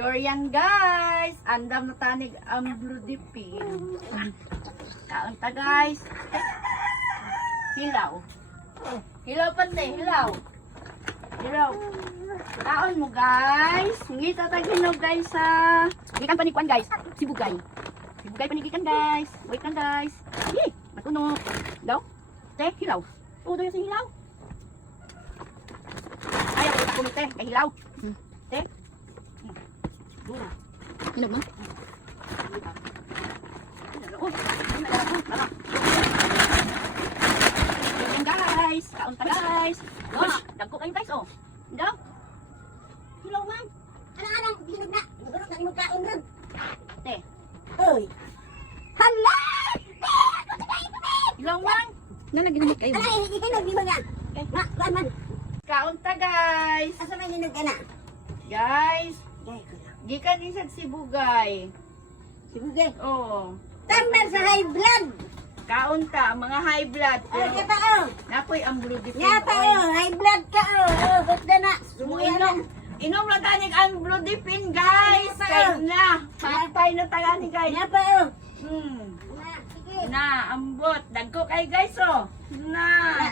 durian guys. Andam na tanig ang blue dipin. Kaon ta guys. Hilaw. Hilaw pante, hilaw. Hilaw. Kaon mo guys. Ngita tag hinog guys sa gikan panikuan guys. Sibugay. Sibugay panigikan guys. Wait lang guys. Hi, matunog. Daw. Te, hilaw. Udo yung hilaw. Ayaw ko kumite kay hilaw. Te. Dura. Hinog mo? Ayan guys, kaon ta guys. Gosh, dagko kayo guys oh. Daw. Hilaw man. Anang hinog na. Magurot na imong kaon ron. Te. Oy. Hala! Hilaw man. Nalagyan kayo. Anang hinog di ba nga? Na, kuan man. Kaon ta guys. Asa man hinog ka na? Guys, Gay ko na. gikan isag sibugay. Sige. Oh. Tambal sa high blood. Kaon ta mga high blood. Oh, di pa oh. Napoy ang blue dipin. Nga pa oh, high blood ka oh. Oh, ba't na na? Sumuya na. Inom lang tanig ang blue dipin guys. Ay, Kaya na. Patay na tagani guys. Nga pa oh. Na, sige. Na, ambot. Dagko kay guys oh. Na.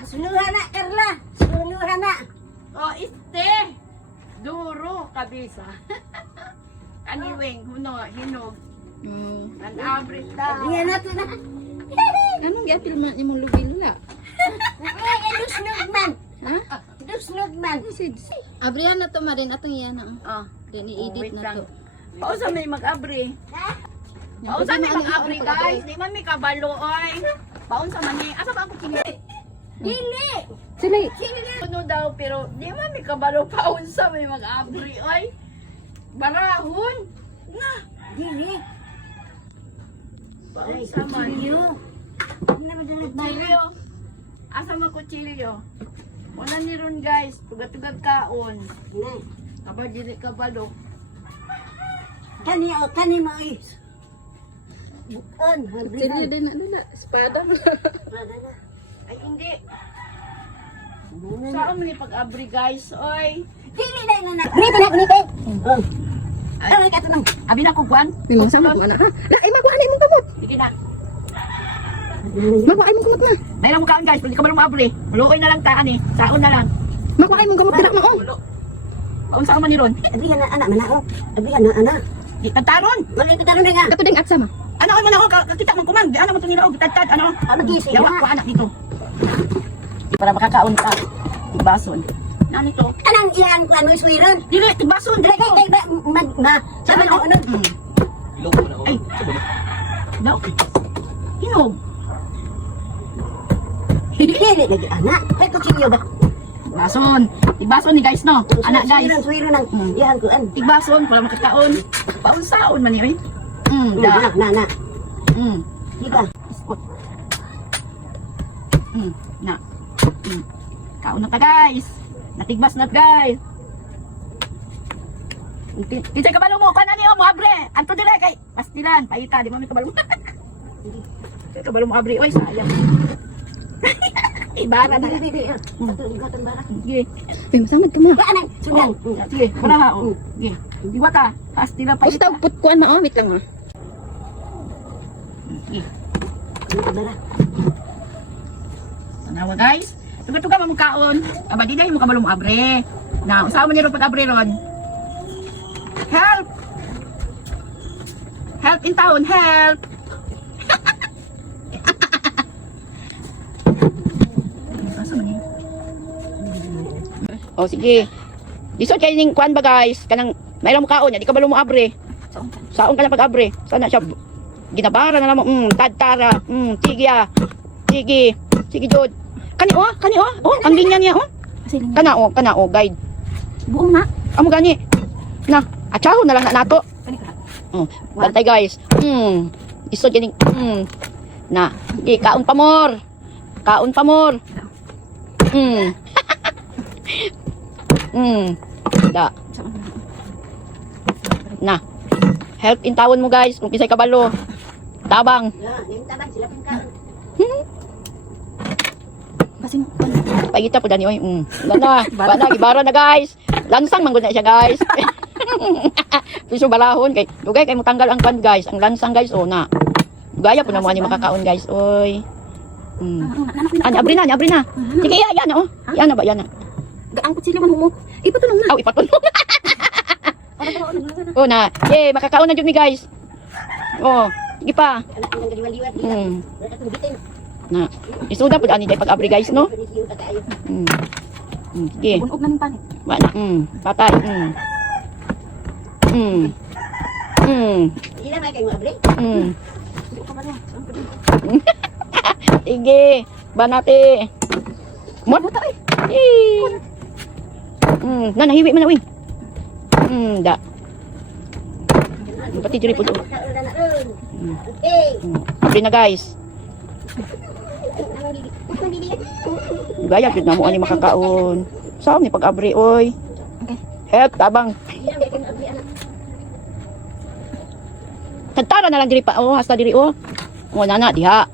Sunuhan na, Carla. Sunuhan na. Oh, iste. Duro kabisa. Kaniwing, huno, hinog. Nan-abrit ta. Diyan na to na. Anong gi-apil man imong lubi lula? Ay, dusnog man. Ha? Dusnog man. Sid. Abrihan na to marin atong iyan na. Oh. Then i-edit wait na lang. to. Pausa may mag-abri. Ha? Pausa may mag-abri guys. Di man may kabalo oy. Paunsa man ni. Asa ba ako kini? Dili. Sila. Ano daw pero di man may kabalo paunsa may mag-abri oy. Barahon. Na. Dili. Paunsa man. Iyo. Hindi na madalag bayan. Chilio. Asa man ko chilio? Wala ni ron guys. Tugat-tugat kaon. Na. Aba dili kabalo. Kani o, kani mo is. Bukon, Sila harbihan. din na nila. Espada mo. Ay hindi. Saan mo ni pag-abri guys oy? Dili na yun na. Unito na, unito. Oh. Ay, ka tanong. Abi na ko kuan. Mimang sama ko anak ha. Na ay magwa imong kamot. Sige na. Magwa imong kamot na. Mayroon mo kaan guys, pwede ka ba lumabri? Maluoy na lang taan eh. Saon na lang. Magwa imong kamot dira mo. Paunsa ka man ni ron? Abihan na, anak, manao. Abihan na, anak. Di tantaron. Wala yung tanong na nga. Kato ding at sama. Ano man ako kakita man kumang. Di ano man to nila og tadtad ano. Ano gising Yawa na? ko anak dito. Para makakaon ka. Tibason. Nani to? Anang iyan ko ano iswiron. Dili tibason Dili dili. kay ba ma sama ko ano. Ay. Daw. Hinog. Dili lagi anak. Kay kutsilyo ba? Tibason. Tibason ni guys no. Anak guys. Iswiron nang iyan ko an. Tibason para makakaon. Paunsaon man ni oy. Da. Na. Di ba? Iskot. Na. Kaon na ta guys. Natigbas na guys. Kitay kabalo mo, kana niyo mo abre. Anto dire kay pastilan, paita di mo may kabalo. Kitay kabalo mo abre, oy sayang. Ibara na. Dili. Ato igatan bara. Sige. Ay masamad ka mo. Ba anang sundan. Sige, wala ha. Sige. Diwa ta. Pastila pa. Basta put ko na oh, wait lang ha. Sige. Bara. Tanawa guys. Tuga-tuga mo kaon. Aba di dai mo kabalo mo abre. Na, usaha mo ni ron pag abre ron. Help! Help in town, help! Oh sige. Isod kay ning kuan ba guys? Kanang mayroon mo kaon, di ka balo mo abre. Saon ka lang pag abre. Sana siya ginabara na lang mo. Tadtara. Tigya. Sige. Sige jud. Kani oh. Oh, ang linya niya oh. Kana oh, guide. Buong na. Amo gani. Na, atsaho na lang na nato. Bantay guys. Isod ganing. Na, sige, kaon pa more. Kaon pa more. Da. Na. Help in tawon mo guys kung kisay kabalo. Tabang. Ya, ning tabang sila pang kaon. Kasi pagita po dani oy. Wala na. Gibara na guys. Lansang manggod na siya guys. Piso balahon kay dugay kay mo tanggal ang kwan guys, ang lansang guys oh na. Dugaya po na mo ani makakaon guys, oy. Ani abri na, abri na. Sige, yan oh. Yan na ba yan na. Gaangkot sila man humo. Ipatulong na. Aw, ipatulong. Oh na, yay, makakaon na jud mi guys. Oh, sige pa. Na, isuda pud ani day pag-abri guys no. Sige. Bunog na ning panik. Wala. Patay. Hindi na kayo abri. Sige, banate. Mot. Eh. Na nahiwi man na uy. Da. Pati diri pud. Okay. Abri na guys. Gaya jud na mo ani makakaon. Saan ni pag-abri oy? Help tabang. Tantara na lang diri pa oh, hasta diri oh. Oh nana diha.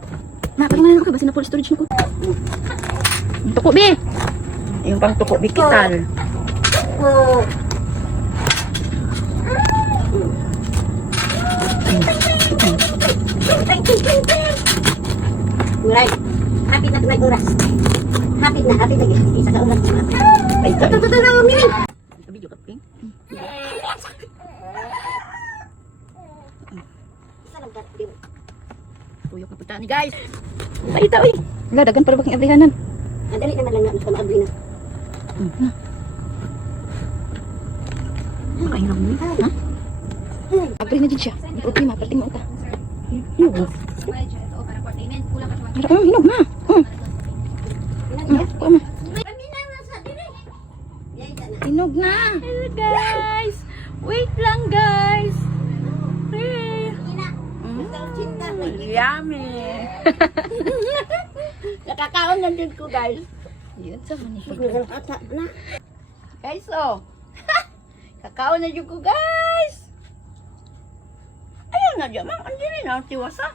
Ma, pag na ako basta na full storage nako. Tuko bi. Yung pang tuko bi kital. Right. Happy na tunay oras. Happy na isa ka oras. Ay ta. Mimi. Video ka ping. Tuyok na puta ni guys. Ay ta uy. Wala dagan para baking abrihanan. Ang dali naman lang na sa maabri na. Makahinom ni. Ha? Abri na din siya. Di problema, perting mo ta. Hinog. Hinog na. Hinog na. Hello guys. Wait lang guys. Hey. Yummy. Nakakaon lang din ko guys. Yun sa manihig. Guys oh. Kakaon na din ko guys. Ayun na dyan. Ang diri na. Tiwasa.